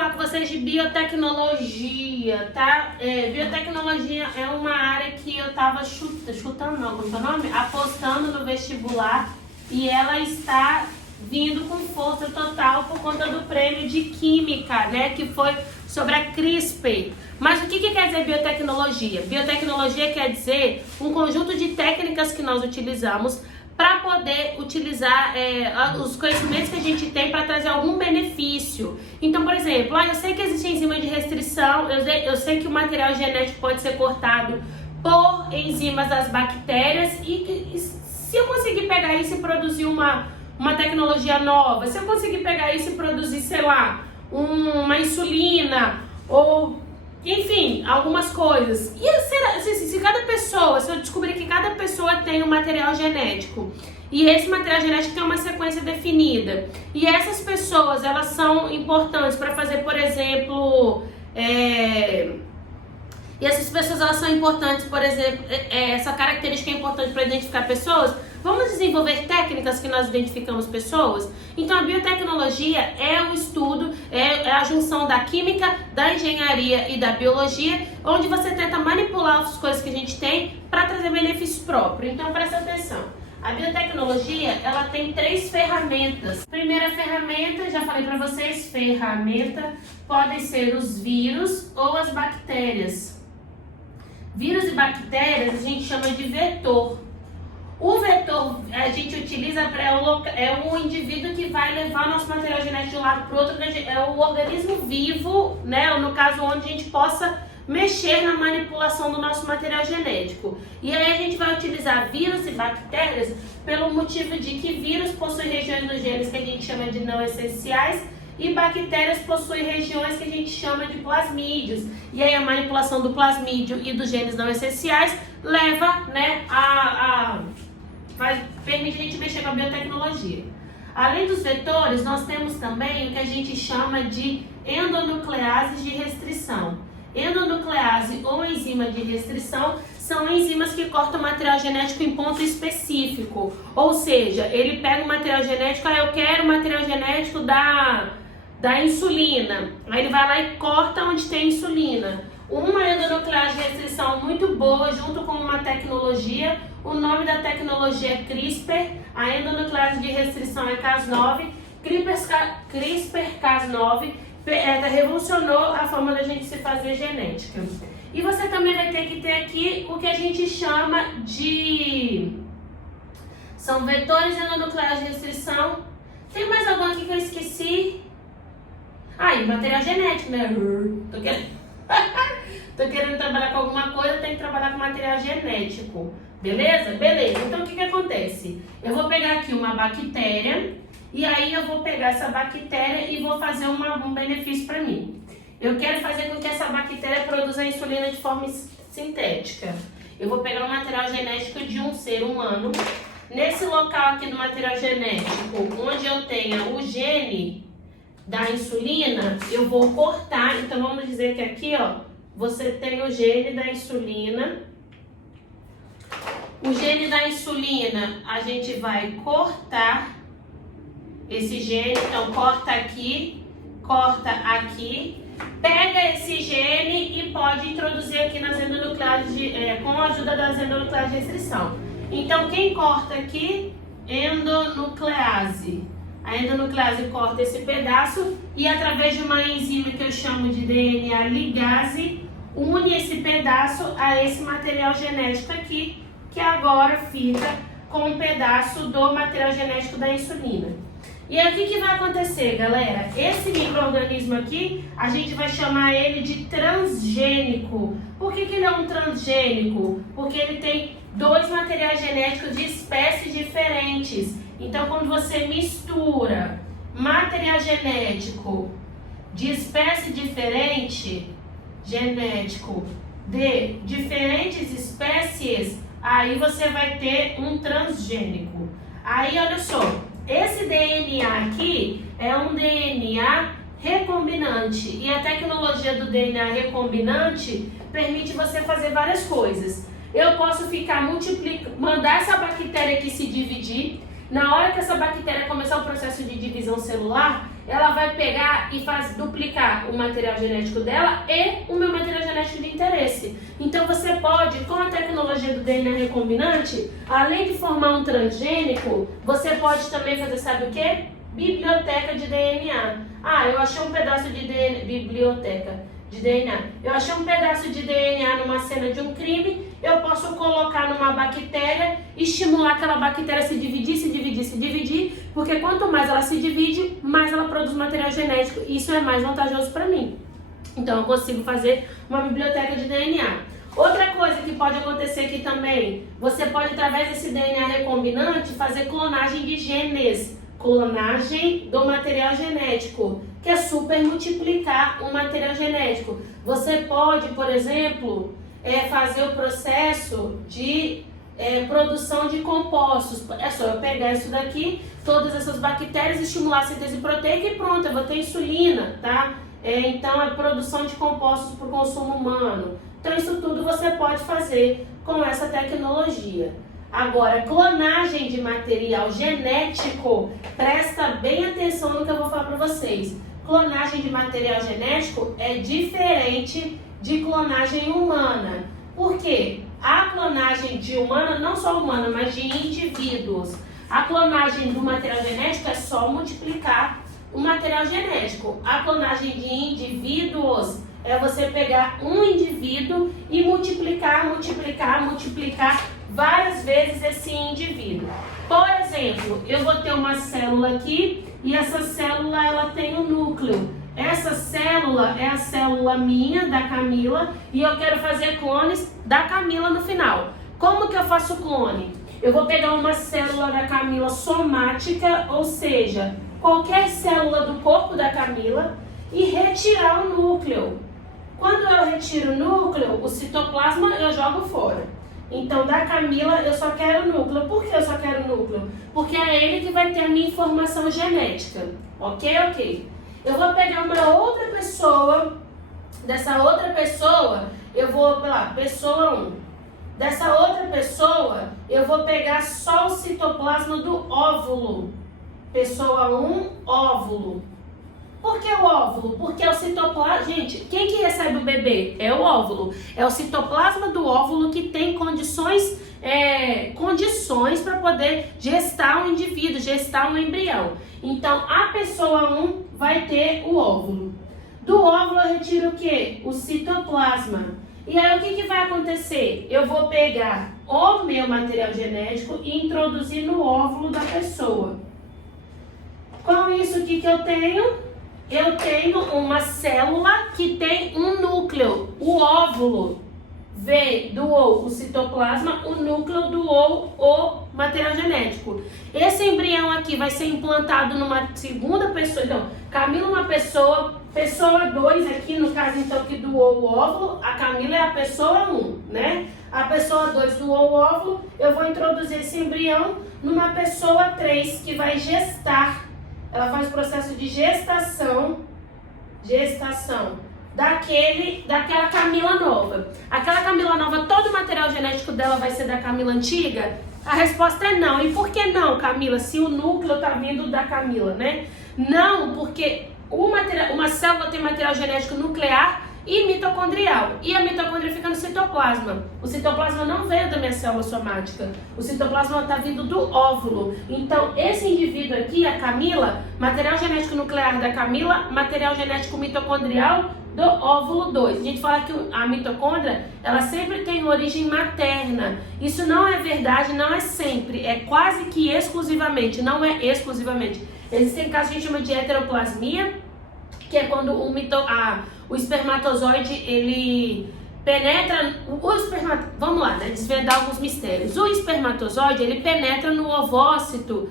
falar com vocês de biotecnologia, tá? Biotecnologia é uma área que eu tava chutando não, como é o nome? Apostando no vestibular, e ela está vindo com força total por conta do prêmio de Química, né? Que foi sobre a CRISPR. Mas o que quer dizer biotecnologia? Biotecnologia quer dizer um conjunto de técnicas que nós utilizamos para poder utilizar os conhecimentos que a gente tem para trazer algum benefício. Então, por exemplo, eu sei que existe enzima de restrição, eu sei que o material genético pode ser cortado por enzimas das bactérias, e se eu conseguir pegar isso e produzir uma tecnologia nova, se eu conseguir pegar isso e produzir, sei lá, uma insulina, ou enfim, algumas coisas. E se cada pessoa, se eu descobrir que cada pessoa tem um material genético, e esse material genético tem uma sequência definida, e essas pessoas, elas são importantes para fazer, por exemplo, e essas pessoas, elas são importantes, por exemplo, essa característica é importante para identificar pessoas, vamos desenvolver técnicas que nós identificamos pessoas? Então a biotecnologia é o estudo, é a junção da química, da engenharia e da biologia, onde você tenta manipular as coisas que a gente tem para trazer benefícios próprios. Então presta atenção. A biotecnologia, ela tem 3 ferramentas. Primeira ferramenta, já falei para vocês, ferramenta, podem ser os vírus ou as bactérias. Vírus e bactérias a gente chama de vetor. O vetor a gente utiliza para o indivíduo que vai levar o nosso material genético de um lado para o outro, é o organismo vivo, né? No caso, onde a gente possa mexer na manipulação do nosso material genético. E aí a gente vai utilizar vírus e bactérias pelo motivo de que vírus possui regiões dos genes que a gente chama de não essenciais, e bactérias possuem regiões que a gente chama de plasmídios. E aí a manipulação do plasmídio e dos genes não essenciais leva, né, permite a gente mexer com a biotecnologia. Além dos vetores, nós temos também o que a gente chama de endonucleases de restrição. Endonuclease ou enzima de restrição são enzimas que cortam o material genético em ponto específico. Ou seja, ele pega o material genético, eu quero o material genético da insulina. Aí ele vai lá e corta onde tem insulina. Uma endonuclease de restrição muito boa, junto com uma tecnologia. O nome da tecnologia é CRISPR, a endonuclease de restrição é Cas9, CRISPR-Cas9 revolucionou a forma da gente se fazer genética. E você também vai ter que ter aqui o que a gente chama de... são vetores endonucleases de restrição. Tem mais algum aqui que eu esqueci? E material genético, né? Tô querendo trabalhar com alguma coisa, tem que trabalhar com material genético. Beleza? Beleza. Então o que acontece? Eu vou pegar aqui uma bactéria, e aí eu vou pegar essa bactéria e vou fazer um benefício para mim. Eu quero fazer com que essa bactéria produza a insulina de forma sintética. Eu vou pegar o material genético de um ser humano. Nesse local aqui do material genético, onde eu tenho o gene da insulina, eu vou cortar. Então vamos dizer que aqui, você tem o gene da insulina. O gene da insulina, a gente vai cortar esse gene, então corta aqui, pega esse gene e pode introduzir aqui nas endonucleases, com a ajuda das endonucleases de restrição. Então quem corta aqui? Endonuclease. A endonuclease corta esse pedaço e através de uma enzima que eu chamo de DNA ligase, une esse pedaço a esse material genético aqui, que agora fica com um pedaço do material genético da insulina. E aí o que vai acontecer, galera? Esse micro-organismo aqui, a gente vai chamar ele de transgênico. Por que ele é um transgênico? Porque ele tem 2 materiais genéticos de espécies diferentes. Então, quando você mistura material genético de espécie diferente, genético de diferentes espécies, aí você vai ter um transgênico. Aí, olha só, esse DNA aqui é um DNA recombinante. E a tecnologia do DNA recombinante permite você fazer várias coisas. Eu posso ficar mandar essa bactéria aqui se dividir. Na hora que essa bactéria começar o processo de divisão celular, ela vai pegar e duplicar o material genético dela e o meu material genético de interesse. Então você pode, com a tecnologia do DNA recombinante, além de formar um transgênico, você pode também fazer, sabe o quê? Biblioteca de DNA. Ah, eu achei um pedaço de DNA, biblioteca de DNA. Eu achei um pedaço de DNA numa cena de um crime, eu posso colocar numa bactéria, estimular aquela bactéria a se dividir, porque quanto mais ela se divide, mais ela produz material genético, e isso é mais vantajoso para mim. Então eu consigo fazer uma biblioteca de DNA. Outra coisa que pode acontecer aqui também, você pode, através desse DNA recombinante, fazer clonagem de genes, clonagem do material genético, que é super multiplicar o material genético. Você pode, por exemplo, fazer o processo de produção de compostos. É só eu pegar isso daqui, todas essas bactérias, estimular a síntese proteica e pronto, eu vou ter insulina, tá? Então é produção de compostos para o consumo humano. Então isso tudo você pode fazer com essa tecnologia. Agora, clonagem de material genético, presta bem atenção no que eu vou falar para vocês. Clonagem de material genético é diferente de clonagem humana. Por quê? A clonagem de humana, não só humana, mas de indivíduos. A clonagem do material genético é só multiplicar o material genético. A clonagem de indivíduos é você pegar um indivíduo e multiplicar várias vezes esse indivíduo. Por exemplo, eu vou ter uma célula aqui e essa célula ela tem um núcleo. Essa célula é a célula minha, da Camila, e eu quero fazer clones da Camila no final. Como que eu faço clone? Eu vou pegar uma célula da Camila somática, ou seja, qualquer célula do corpo da Camila, e retirar o núcleo. Quando eu retiro o núcleo, o citoplasma eu jogo fora. Então, da Camila, eu só quero o núcleo. Por que eu só quero o núcleo? Porque é ele que vai ter a minha informação genética. Ok? Eu vou pegar uma outra pessoa. Dessa outra pessoa, eu vou, pessoa 1. Dessa outra pessoa, eu vou pegar só o citoplasma do óvulo. Pessoa 1, óvulo. Por que o óvulo? Porque é o citoplasma... Gente, quem que recebe o bebê? É o óvulo. É o citoplasma do óvulo que tem condições para poder gestar um indivíduo, gestar um embrião. Então, a pessoa 1 vai ter o óvulo. Do óvulo eu retiro o quê? O citoplasma. E aí o que vai acontecer? Eu vou pegar o meu material genético e introduzir no óvulo da pessoa. Com isso, o que eu tenho? Eu tenho uma célula que tem um núcleo. O óvulo doou o citoplasma, o núcleo doou o material genético. Esse embrião aqui vai ser implantado numa segunda pessoa. Então, Camila é uma pessoa 2 aqui, no caso então que doou o óvulo, a Camila é a pessoa 1, né? A pessoa 2 doou o óvulo, eu vou introduzir esse embrião numa pessoa 3 que vai gestar. Ela faz o processo de gestação daquela Camila nova. Aquela Camila nova, todo o material genético dela vai ser da Camila antiga? A resposta é não. E por que não, Camila? Se o núcleo está vindo da Camila, né? Não, porque uma célula tem material genético nuclear e mitocondrial. E a mitocôndria fica no citoplasma. O citoplasma não veio da minha célula somática. O citoplasma está vindo do óvulo. Então, esse indivíduo aqui, a Camila, material genético nuclear da Camila, material genético mitocondrial do óvulo 2. A gente fala que a mitocôndria, ela sempre tem origem materna. Isso não é verdade, não é sempre. É quase que exclusivamente, não é exclusivamente. Existem casos que a gente chama de heteroplasmia, que é quando o espermatozoide, ele penetra... Vamos lá, né? Desvendar alguns mistérios. O espermatozoide, ele penetra no ovócito,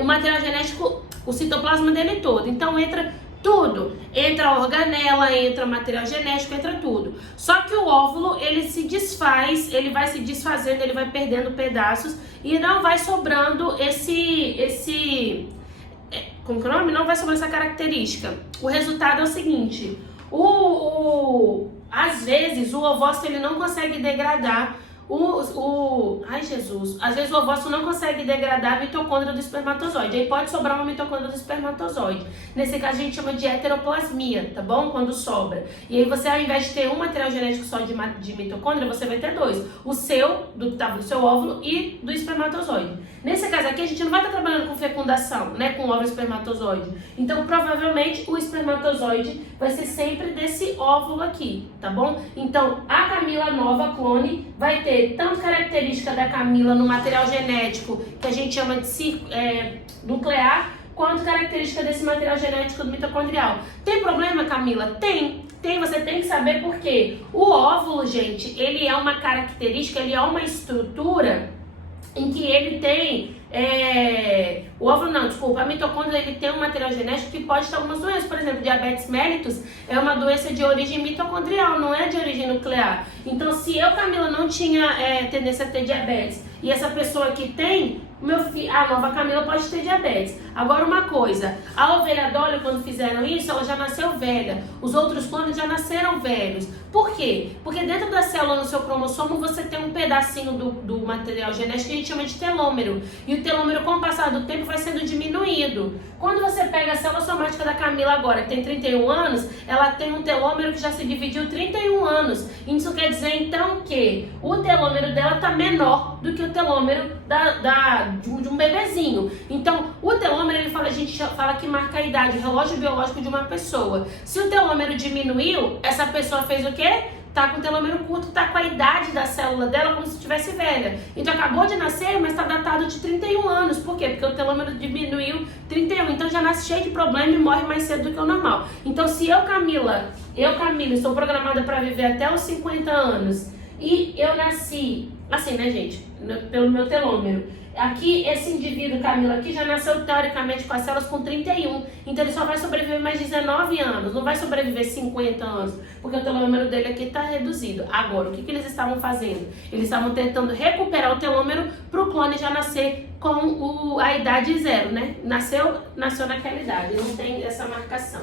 o material genético, o citoplasma dele todo. Então, entra tudo. Entra a organela, entra material genético, entra tudo. Só que o óvulo, ele se desfaz, ele vai se desfazendo, ele vai perdendo pedaços e não vai sobrando como que é o nome? Não vai sobrar essa característica. O resultado é o seguinte: às vezes o ovócito ele não consegue degradar Ai, Jesus. Às vezes o ovócito não consegue degradar a mitocôndria do espermatozoide. Aí pode sobrar uma mitocôndria do espermatozoide. Nesse caso a gente chama de heteroplasmia, tá bom? Quando sobra. E aí você, ao invés de ter um material genético só de mitocôndria, você vai ter dois. O seu, do seu óvulo e do espermatozoide. Nesse caso aqui a gente não vai estar trabalhando com fecundação, né? Com óvulo e espermatozoide. Então provavelmente o espermatozoide vai ser sempre desse óvulo aqui, tá bom? Então a Camila nova clone vai ter tanto característica da Camila no material genético, que a gente chama de nuclear, quanto característica desse material genético do mitocondrial. Tem problema, Camila? Tem, você tem que saber por quê. O óvulo, gente, ele é uma característica, ele é uma estrutura em que ele tem... o óvulo não, desculpa, a mitocôndria ele tem um material genético que pode ter algumas doenças, por exemplo, diabetes mellitus é uma doença de origem mitocondrial, não é de origem nuclear. Então, se eu, Camila, não tinha tendência a ter diabetes e essa pessoa aqui tem, a nova Camila pode ter diabetes. Agora uma coisa, a ovelha Dolly, quando fizeram isso, ela já nasceu velha. Os outros clones já nasceram velhos. Por quê? Porque dentro da célula, no seu cromossomo, você tem um pedacinho do material genético que a gente chama de telômero. E o telômero, com o passar do tempo, vai sendo diminuído. Quando você pega a célula somática da Camila agora, que tem 31 anos, ela tem um telômero que já se dividiu 31 anos. Isso quer dizer, então, que o telômero dela está menor do que o telômero de um bebezinho. Então, o telômero, a gente fala que marca a idade, o relógio biológico de uma pessoa. Se o telômero diminuiu, essa pessoa fez o quê? Tá com o telômero curto, tá com a idade da célula dela como se estivesse velha. Então, acabou de nascer, mas está datado de 31 anos. Por quê? Porque o telômero diminuiu 31. Então, já nasce cheio de problema e morre mais cedo do que o normal. Então, se eu, Camila, estou programada para viver até os 50 anos e eu nasci, assim, né, gente, pelo meu telômero. Aqui, esse indivíduo, Camila, aqui já nasceu teoricamente com as células com 31. Então ele só vai sobreviver mais 19 anos, não vai sobreviver 50 anos, porque o telômero dele aqui está reduzido. Agora, o que eles estavam fazendo? Eles estavam tentando recuperar o telômero para o clone já nascer com a idade zero, né? Nasceu naquela idade, não tem essa marcação.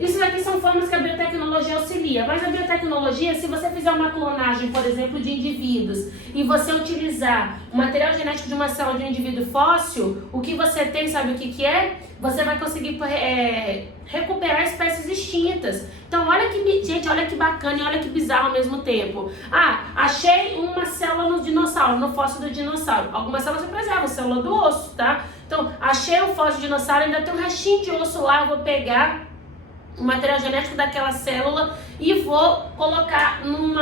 Isso aqui são formas que a biotecnologia auxilia, mas a biotecnologia, se você fizer uma clonagem, por exemplo, de indivíduos e você utilizar o material genético de uma célula de um indivíduo fóssil, o que você tem, sabe o que é? Você vai conseguir recuperar espécies extintas. Então, gente, olha que bacana e olha que bizarro ao mesmo tempo. Achei uma célula no dinossauro, no fóssil do dinossauro. Algumas células se preservam, célula do osso, tá? Então, achei o fóssil do dinossauro, ainda tem um restinho de osso lá, eu vou pegar o material genético daquela célula e vou colocar num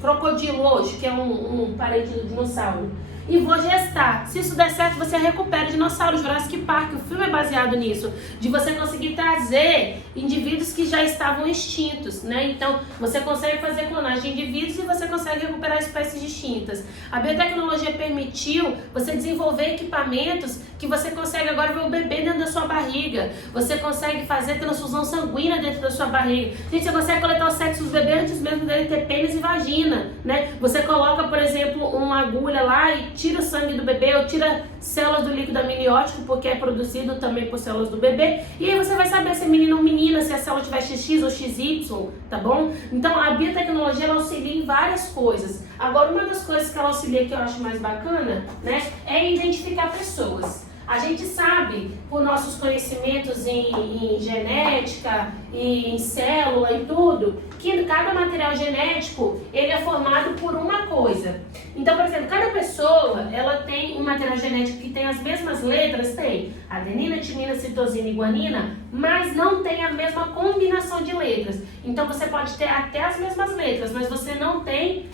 crocodilo hoje, que é um parente do dinossauro. E vou gestar. Se isso der certo, você recupera o dinossauro. Jurassic Park, o filme é baseado nisso. De você conseguir trazer indivíduos que já estavam extintos, né? Então, você consegue fazer clonagem de indivíduos e você consegue recuperar espécies distintas. A biotecnologia permitiu você desenvolver equipamentos que você consegue agora ver o bebê dentro da sua barriga. Você consegue fazer transfusão sanguínea dentro da sua barriga. Gente, você consegue coletar o sexo dos bebês antes mesmo dele ter pênis e vagina, né? Você coloca, por exemplo, uma agulha lá e tira o sangue do bebê ou tira células do líquido amniótico, porque é produzido também por células do bebê. E aí você vai saber se é menino ou menina, se a célula tiver XX ou XY, tá bom? Então a biotecnologia ela auxilia em várias coisas. Agora, uma das coisas que ela auxilia que eu acho mais bacana, né, é identificar pessoas. A gente sabe, por nossos conhecimentos em genética, em célula e tudo, que cada material genético ele é formado por uma coisa. Então, por exemplo, cada pessoa ela tem um material genético que tem as mesmas letras, tem adenina, timina, citosina e guanina, mas não tem a mesma combinação de letras. Então você pode ter até as mesmas letras, mas você não tem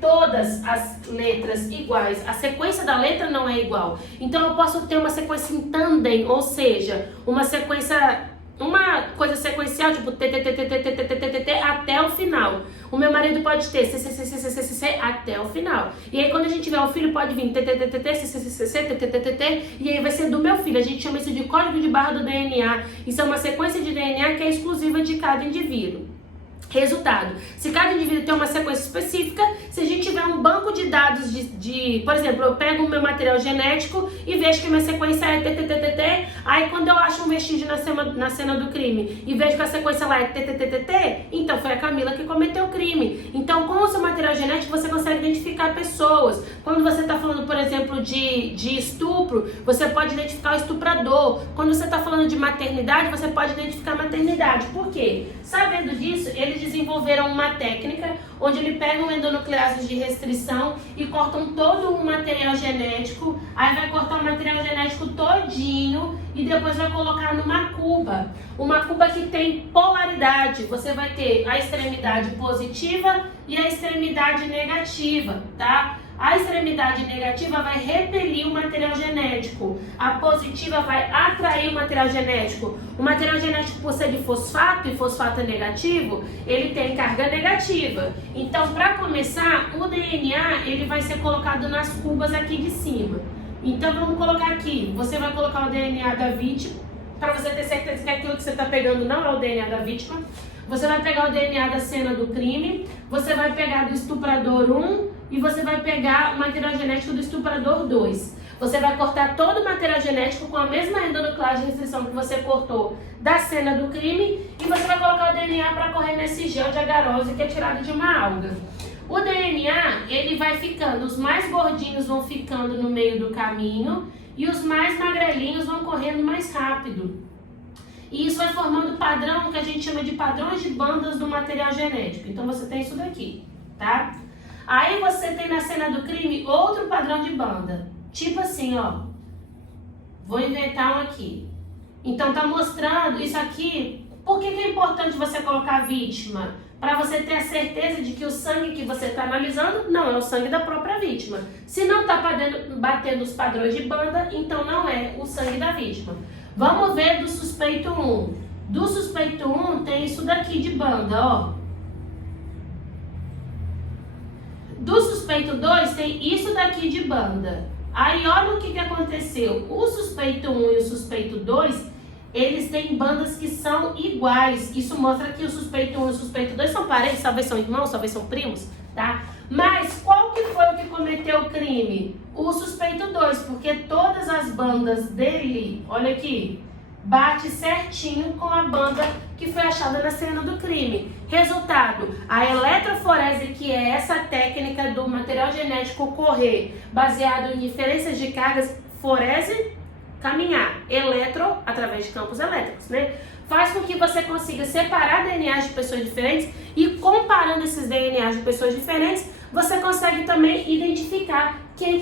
todas as letras iguais. A sequência da letra não é igual. Então eu posso ter uma sequência em tandem, ou seja, uma coisa sequencial, tipo TTTTTTTTT até o final. O meu marido pode ter CCCCCCC até o final. E aí quando a gente tiver um filho pode vir TTTTT, CCCCC, TTTTT, e aí vai ser do meu filho. A gente chama isso de código de barra do DNA. Isso é uma sequência de DNA que é exclusiva de cada indivíduo. Resultado, se cada indivíduo tem uma sequência específica, se a gente tiver um banco de dados por exemplo, eu pego o meu material genético e vejo que minha sequência é TTTTT, aí quando eu acho um vestígio na cena do crime e vejo que a sequência lá é TTTTT, então foi a Camila que cometeu o crime. Então, com o seu material genético, você consegue identificar pessoas. Quando você está falando, por exemplo, de estupro, você pode identificar o estuprador. Quando você está falando de maternidade, você pode identificar a maternidade. Por quê? Sabendo disso, eles desenvolveram uma técnica onde eles pegam endonucleases de restrição e cortam todo o material genético, aí vai cortar o material genético todinho e depois vai colocar numa cuba. Uma cuba que tem polaridade. Você vai ter a extremidade positiva e a extremidade negativa, tá? A extremidade negativa vai repelir o material genético. A positiva vai atrair o material genético. O material genético, por ser de fosfato, e fosfato é negativo, ele tem carga negativa. Então, para começar, o DNA ele vai ser colocado nas cubas aqui de cima. Então, vamos colocar aqui. Você vai colocar o DNA da vítima, para você ter certeza que aquilo que você está pegando não é o DNA da vítima. Você vai pegar o DNA da cena do crime, você vai pegar do estuprador 1 e você vai pegar o material genético do estuprador 2. Você vai cortar todo o material genético com a mesma endonuclease de restrição que você cortou da cena do crime e você vai colocar o DNA para correr nesse gel de agarose que é tirado de uma alga. O DNA, ele vai ficando, os mais gordinhos vão ficando no meio do caminho e os mais magrelinhos vão correndo mais rápido. E isso vai formando padrão que a gente chama de padrões de bandas do material genético. Então você tem isso daqui, tá? Aí você tem na cena do crime outro padrão de banda. Tipo assim, ó. Vou inventar um aqui. Então tá mostrando isso aqui. Por que é importante você colocar a vítima? Para você ter a certeza de que o sangue que você está analisando não é o sangue da própria vítima. Se não está batendo os padrões de banda, então não é o sangue da vítima. Vamos ver do suspeito 1. Do suspeito 1 tem isso daqui de banda, ó. Do suspeito 2 tem isso daqui de banda. Aí olha o que aconteceu. O suspeito 1 e o suspeito 2, eles têm bandas que são iguais. Isso mostra que o suspeito 1 e o suspeito 2 são parentes, talvez são irmãos, talvez são primos, tá? Mas qual que foi o que cometeu o crime? O suspeito 2, porque todas as bandas dele, olha aqui, bate certinho com a banda que foi achada na cena do crime. Resultado, a eletroforese, que é essa técnica do material genético correr baseado em diferenças de cargas, forese, caminhar, eletro, através de campos elétricos, né? Faz com que você consiga separar DNAs de pessoas diferentes e comparando esses DNAs de pessoas diferentes, você consegue também identificar quem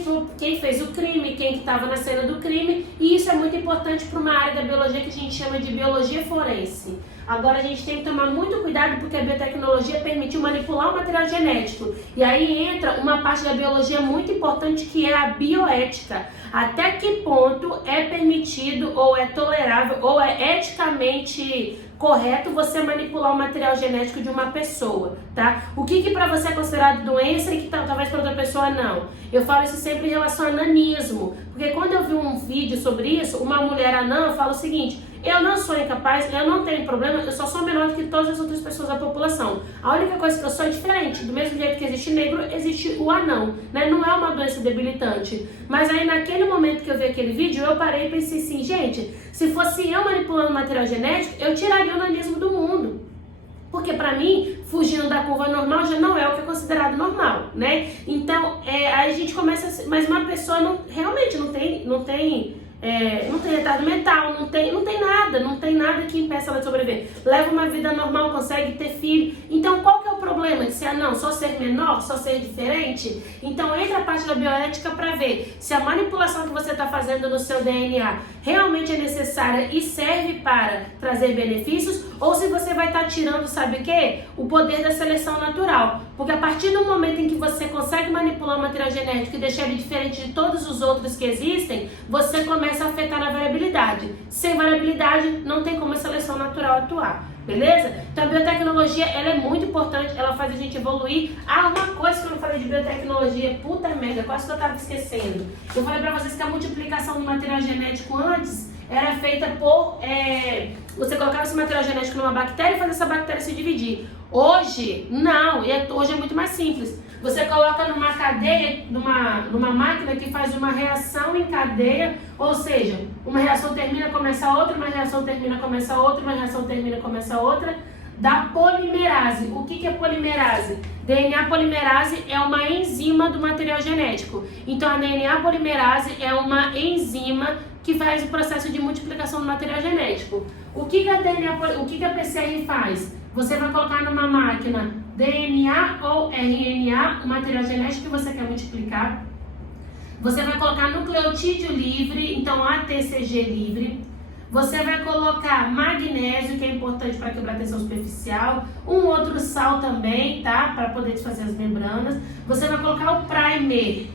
fez o crime, quem estava na cena do crime, e isso é muito importante para uma área da biologia que a gente chama de biologia forense. Agora a gente tem que tomar muito cuidado porque a biotecnologia permitiu manipular o material genético. E aí entra uma parte da biologia muito importante que é a bioética. Até que ponto é permitido ou é tolerável ou é eticamente correto você manipular o material genético de uma pessoa, tá? O que para você é considerado doença e que talvez para outra pessoa não? Eu falo isso sempre em relação a nanismo, porque quando eu vi um vídeo sobre isso, uma mulher anã fala o seguinte: eu não sou incapaz, eu não tenho problema, eu só sou menor do que todas as outras pessoas da população. A única coisa que eu sou é diferente. Do mesmo jeito que existe negro, existe o anão, né? Não é uma doença debilitante. Mas aí naquele momento que eu vi aquele vídeo, eu parei e pensei assim, gente, se fosse eu manipulando material genético, eu tiraria o nanismo do mundo. Porque pra mim, fugindo da curva normal já não é o que é considerado normal, né? Então, aí a gente começa, mas uma pessoa realmente não tem retardo mental, não tem nada que impeça ela de sobreviver. Leva uma vida normal, consegue ter filho. Então, qual que é o problema de ser anão? Só ser menor? Só ser diferente? Então, entra a parte da bioética para ver se a manipulação que você está fazendo no seu DNA realmente é necessária e serve para trazer benefícios, ou se você vai estar tirando, sabe o quê? O poder da seleção natural. Porque a partir do momento em que você consegue manipular o material genético e deixar ele diferente de todos os outros que existem, você começa a afetar a variabilidade. Sem variabilidade, não tem como a seleção natural atuar. Beleza? Então a biotecnologia, ela é muito importante, ela faz a gente evoluir. Ah, uma coisa que eu não falei de biotecnologia, puta merda, quase que eu tava esquecendo. Eu falei pra vocês que a multiplicação do material genético antes era feita por... você colocava esse material genético numa bactéria e fazia essa bactéria se dividir. Hoje, não, hoje é muito mais simples. Você coloca numa cadeia, numa máquina que faz uma reação em cadeia, ou seja, uma reação termina, começa outra, uma reação termina, começa outra, uma reação termina, começa outra, da polimerase. O que é polimerase? DNA polimerase é uma enzima do material genético. Então, a DNA polimerase é uma enzima que faz o processo de multiplicação do material genético. O que a PCR faz? Você vai colocar numa máquina DNA ou RNA, o material genético que você quer multiplicar. Você vai colocar nucleotídeo livre, então ATCG livre. Você vai colocar magnésio, que é importante para quebrar a tensão superficial, um outro sal também, tá? Para poder desfazer as membranas. Você vai colocar o primer.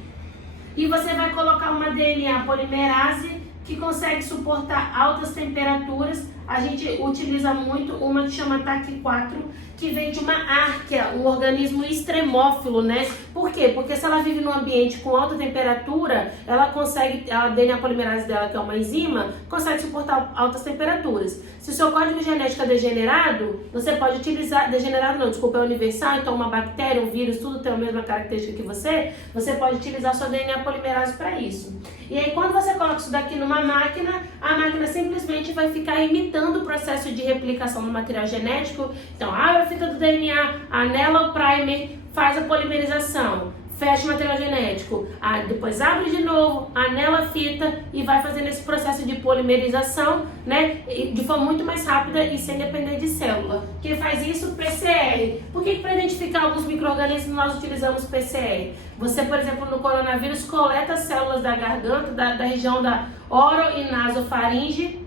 E você vai colocar uma DNA polimerase que consegue suportar altas temperaturas. A gente utiliza muito uma que chama TAC4, que vem de uma árquea, um organismo extremófilo, né? Por quê? Porque se ela vive num ambiente com alta temperatura, ela consegue, a DNA polimerase dela, que é uma enzima, consegue suportar altas temperaturas. Se o seu código genético é degenerado, você pode utilizar, degenerado não, desculpa, é universal, então uma bactéria, um vírus, tudo tem a mesma característica que você pode utilizar sua DNA polimerase para isso. E aí quando você coloca isso daqui numa máquina, a máquina simplesmente vai ficar imitando o processo de replicação do material genético. Então, abre a fita do DNA, anela o primer, faz a polimerização, fecha o material genético, depois abre de novo, anela a fita e vai fazendo esse processo de polimerização, né, de forma muito mais rápida e sem depender de célula. Quem faz isso? PCR. Por que para identificar alguns micro-organismos nós utilizamos PCR? Você, por exemplo, no coronavírus, coleta células da garganta, da região da oro e nasofaringe,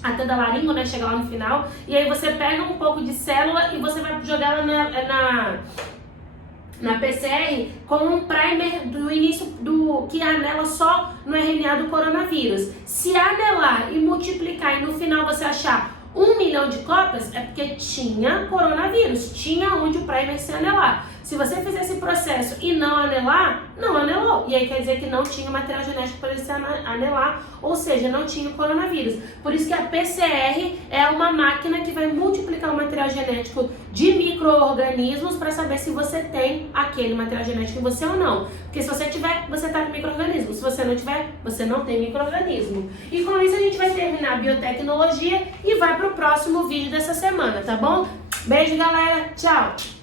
até da laringe, né, chega lá no final, e aí você pega um pouco de célula e você vai jogar ela na PCR com um primer do início que anela só no RNA do coronavírus. Se anelar e multiplicar e no final você achar 1 milhão de cópias, é porque tinha coronavírus, tinha onde o primer se anelar. Se você fizer esse processo e não anelar, não anelou. E aí quer dizer que não tinha material genético para ele se anelar, ou seja, não tinha o coronavírus. Por isso que a PCR é uma máquina que vai multiplicar o material genético de micro-organismos para saber se você tem aquele material genético em você ou não. Porque se você tiver, você está com micro-organismo. Se você não tiver, você não tem micro-organismo. E com isso a gente vai terminar a biotecnologia e vai para o próximo vídeo dessa semana, tá bom? Beijo, galera. Tchau!